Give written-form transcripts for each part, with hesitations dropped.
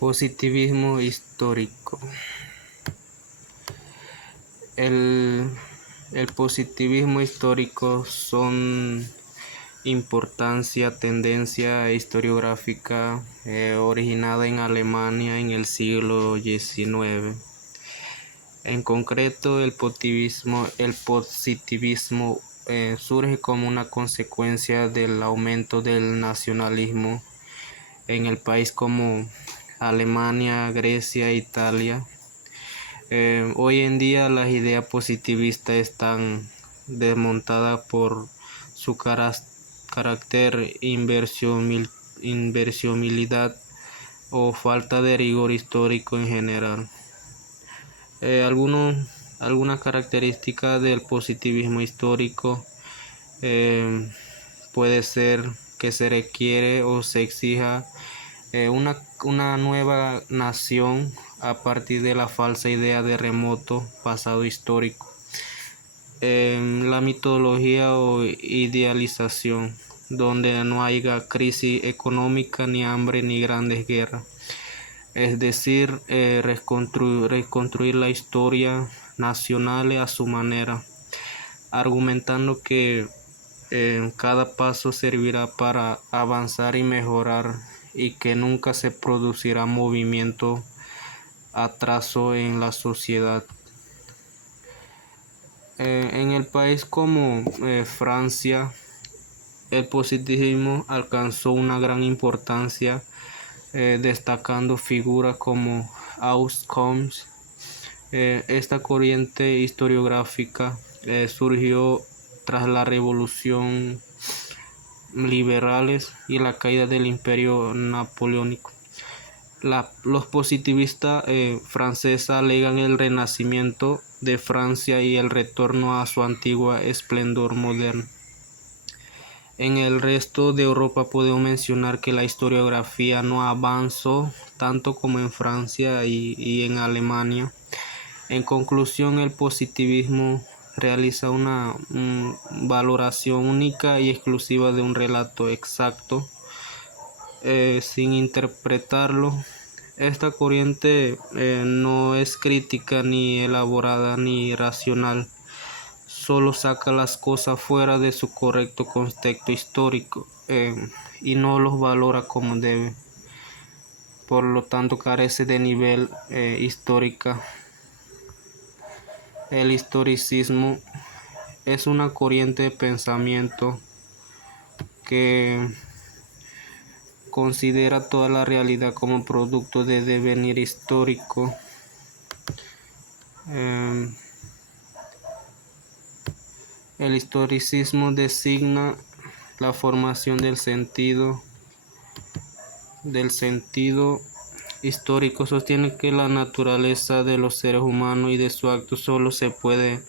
Positivismo histórico. El, el positivismo histórico son importancia, tendencia historiográfica originada en Alemania en el siglo XIX. En concreto, el positivismo surge como una consecuencia del aumento del nacionalismo en el país como Alemania, Grecia, Italia. Hoy en día las ideas positivistas están desmontadas por su carácter inversionilidad o falta de rigor histórico en general. Algunas características del positivismo histórico puede ser que se requiere o se exija una nueva nación a partir de la falsa idea de remoto pasado histórico. La mitología o idealización, donde no haya crisis económica, ni hambre, ni grandes guerras. Es decir, reconstruir la historia nacional a su manera, argumentando que cada paso servirá para avanzar y mejorar y que nunca se producirá movimiento atraso en la sociedad. En el país como Francia, el positivismo alcanzó una gran importancia, destacando figuras como Auguste Comte. Esta corriente historiográfica surgió tras la revolución liberales y la caída del imperio napoleónico. Los positivistas franceses alegan el renacimiento de Francia y el retorno a su antigua esplendor moderno. En el resto de Europa podemos mencionar que la historiografía no avanzó tanto como en Francia y en Alemania. En conclusión, el positivismo realiza una valoración única y exclusiva de un relato exacto, sin interpretarlo. Esta corriente no es crítica, ni elaborada, ni racional. Solo saca las cosas fuera de su correcto contexto histórico y no los valora como debe. Por lo tanto, carece de nivel histórico. El historicismo es una corriente de pensamiento que considera toda la realidad como producto de devenir histórico. El historicismo designa la formación del sentido histórico. Sostiene que la naturaleza de los seres humanos y de su acto solo se puede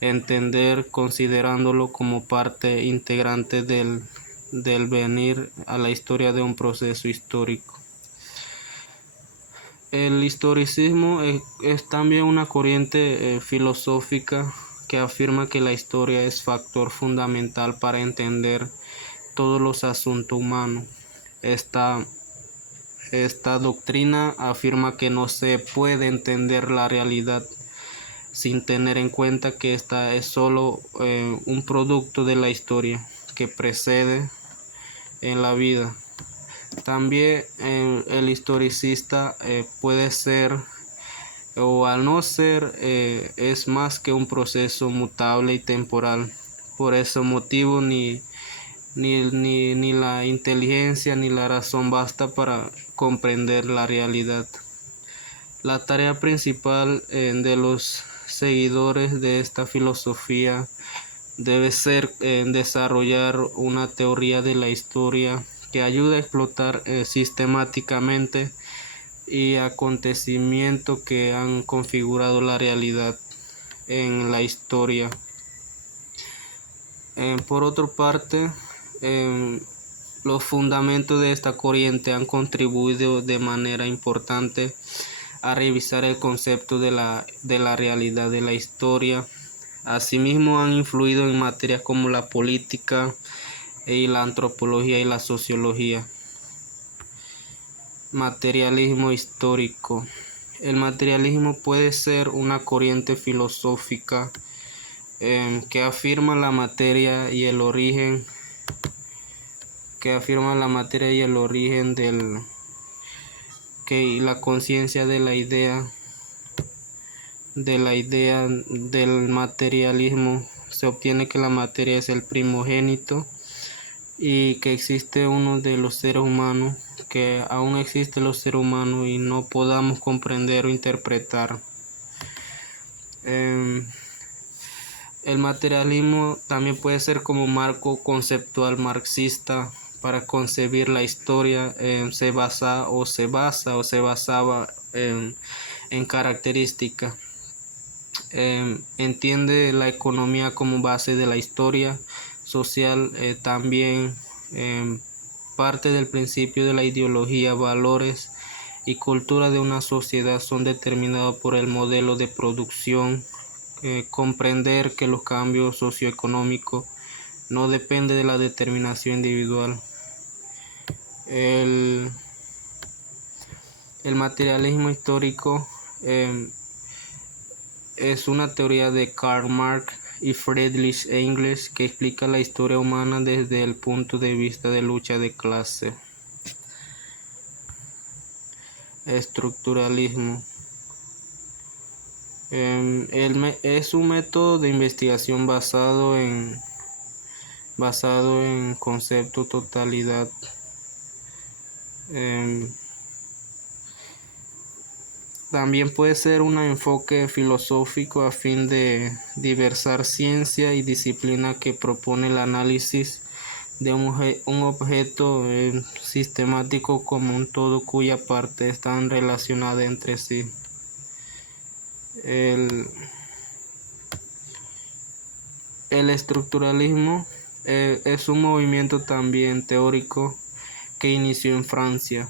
entender considerándolo como parte integrante del venir a la historia de un proceso histórico. El historicismo es también una corriente filosófica que afirma que la historia es factor fundamental para entender todos los asuntos humanos. Esta doctrina afirma que no se puede entender la realidad sin tener en cuenta que esta es solo un producto de la historia que precede en la vida. También el historicista puede ser o al no ser es más que un proceso mutable y temporal. Por ese motivo ni la inteligencia ni la razón basta para comprender la realidad. La tarea principal de los seguidores de esta filosofía debe ser desarrollar una teoría de la historia que ayude a explotar sistemáticamente y acontecimientos que han configurado la realidad en la historia. Por otra parte, los fundamentos de esta corriente han contribuido de manera importante a revisar el concepto de la realidad de la historia. Asimismo, han influido en materias como la política y la antropología y la sociología. Materialismo histórico. El materialismo puede ser una corriente filosófica que afirma la materia y el origen del que la conciencia de la idea del materialismo. Se obtiene que la materia es el primogénito y que existe uno de los seres humanos, que aún existe los seres humanos y no podamos comprender o interpretar. El materialismo también puede ser como marco conceptual marxista para concebir la historia. Se basaba en características. Entiende la economía como base de la historia social. También parte del principio de la ideología, valores y cultura de una sociedad son determinados por el modelo de producción. Comprender que los cambios socioeconómicos no dependen de la determinación individual. El materialismo histórico es una teoría de Karl Marx y Friedrich Engels que explica la historia humana desde el punto de vista de lucha de clase. Estructuralismo. Es un método de investigación basado en concepto totalidad. También puede ser un enfoque filosófico a fin de diversar ciencia y disciplina que propone el análisis de un objeto sistemático como un todo cuya parte están relacionadas entre sí. El estructuralismo es un movimiento también teórico que inició en Francia.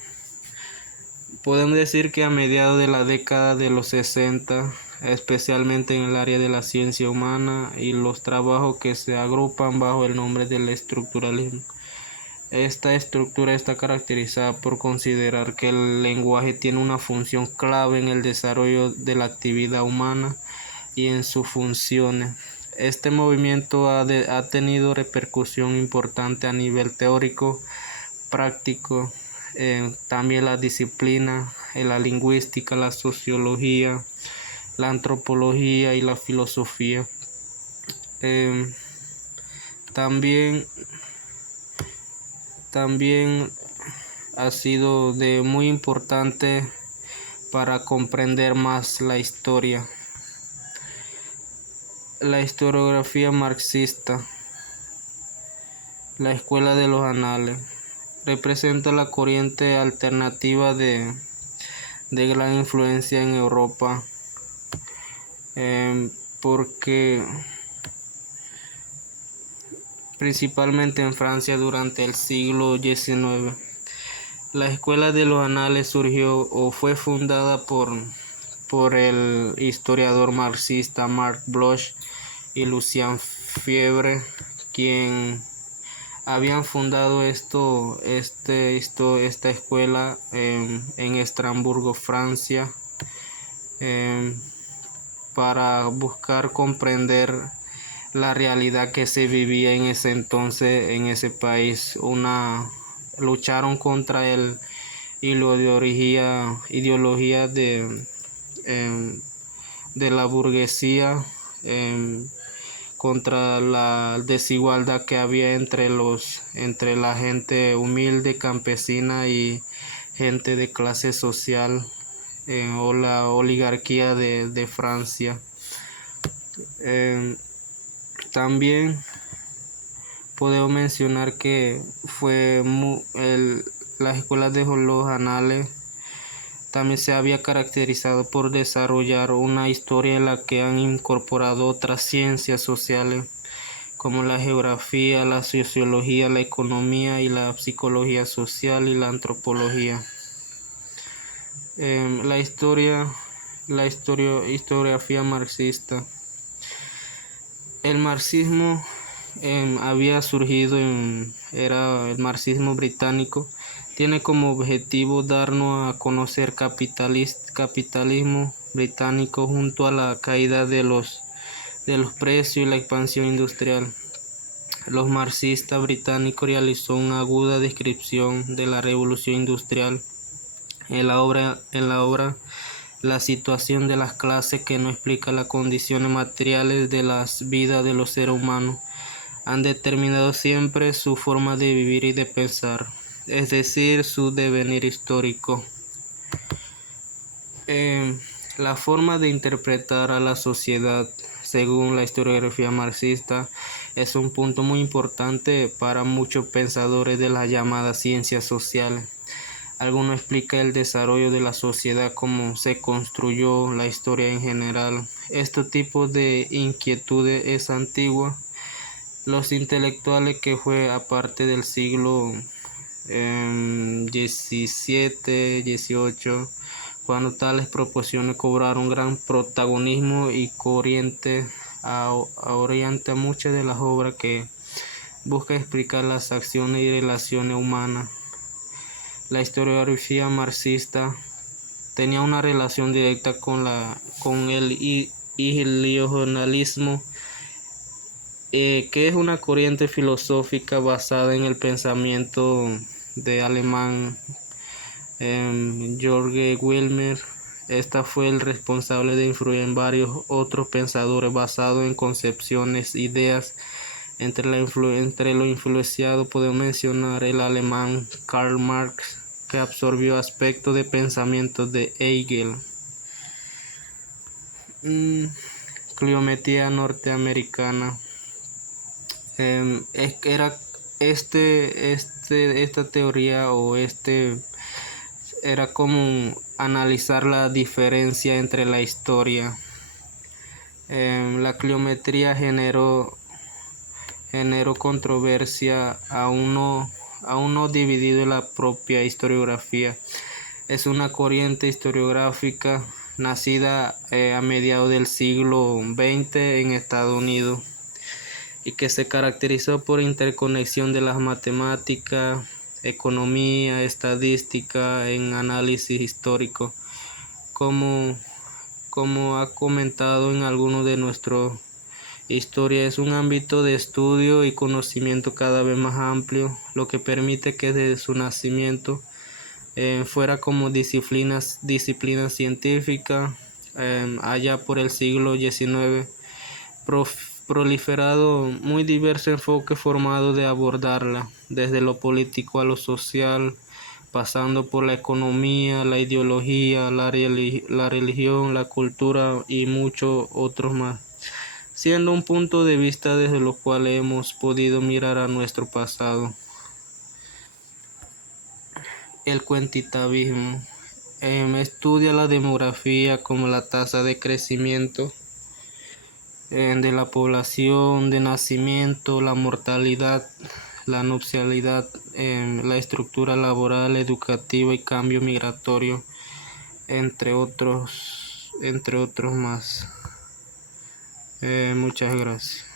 Podemos decir que a mediados de la década de los 60, especialmente en el área de la ciencia humana y los trabajos que se agrupan bajo el nombre del estructuralismo. Esta estructura está caracterizada por considerar que el lenguaje tiene una función clave en el desarrollo de la actividad humana y en sus funciones. Este movimiento ha tenido repercusión importante a nivel teórico, práctico, también la disciplina, la lingüística, la sociología, la antropología y la filosofía. También ha sido de muy importante para comprender más la historia. La historiografía marxista. La escuela de los anales representa la corriente alternativa de gran influencia en Europa, porque principalmente en Francia durante el siglo XIX. La escuela de los anales surgió o fue fundada por el historiador marxista Marc Bloch y Lucien Febvre, quien habían fundado esta escuela en Estrasburgo, Francia, para buscar comprender la realidad que se vivía en ese entonces en ese país. Lucharon contra la ideología de la burguesía, contra la desigualdad que había entre la gente humilde campesina y gente de clase social, o la oligarquía de Francia. También podemos mencionar que las escuelas de los anales también se había caracterizado por desarrollar una historia en la que han incorporado otras ciencias sociales como la geografía, la sociología, la economía y la psicología social y la antropología. Historiografía marxista. El marxismo había surgido, era el marxismo británico, Tiene como objetivo darnos a conocer capitalismo británico junto a la caída de los precios y la expansión industrial. Los marxistas británicos realizó una aguda descripción de la revolución industrial en la obra La situación de las clases, que no explica las condiciones materiales de las vidas de los seres humanos, han determinado siempre su forma de vivir y de pensar, es decir, su devenir histórico. La forma de interpretar a la sociedad según la historiografía marxista es un punto muy importante para muchos pensadores de las llamadas ciencias sociales. Alguno explica el desarrollo de la sociedad, cómo se construyó la historia en general. Este tipo de inquietudes es antigua. Los intelectuales que fue a partir del siglo XVII, XVIII, cuando tales proporciones cobraron gran protagonismo y corriente orienta muchas de las obras que busca explicar las acciones y relaciones humanas. La historiografía marxista tenía una relación directa con el hiliojonalismo, que es una corriente filosófica basada en el pensamiento de alemán George Wilmer. Esta fue el responsable de influir en varios otros pensadores basados en concepciones, ideas. Entre lo influenciado podemos mencionar el alemán Karl Marx, que absorbió aspectos de pensamiento de Hegel. Cliometría norteamericana. Era esta teoría era como analizar la diferencia entre la historia. La cliometría generó controversia, aún no dividido en la propia historiografía. Es una corriente historiográfica nacida a mediados del siglo XX en Estados Unidos y que se caracterizó por interconexión de las matemáticas, economía, estadística en análisis histórico, como ha comentado en algunos de nuestros historia. Es un ámbito de estudio y conocimiento cada vez más amplio, lo que permite que desde su nacimiento fuera como disciplina científica. Allá por el siglo XIX proliferado muy diversos enfoques formados de abordarla, desde lo político a lo social, pasando por la economía, la ideología, la religión, la cultura y muchos otros más, siendo un punto de vista desde lo cual hemos podido mirar a nuestro pasado. El cuantitativismo estudia la demografía como la tasa de crecimiento de la población, de nacimiento, la mortalidad, la nupcialidad, la estructura laboral, educativa y cambio migratorio, entre otros más. Muchas gracias.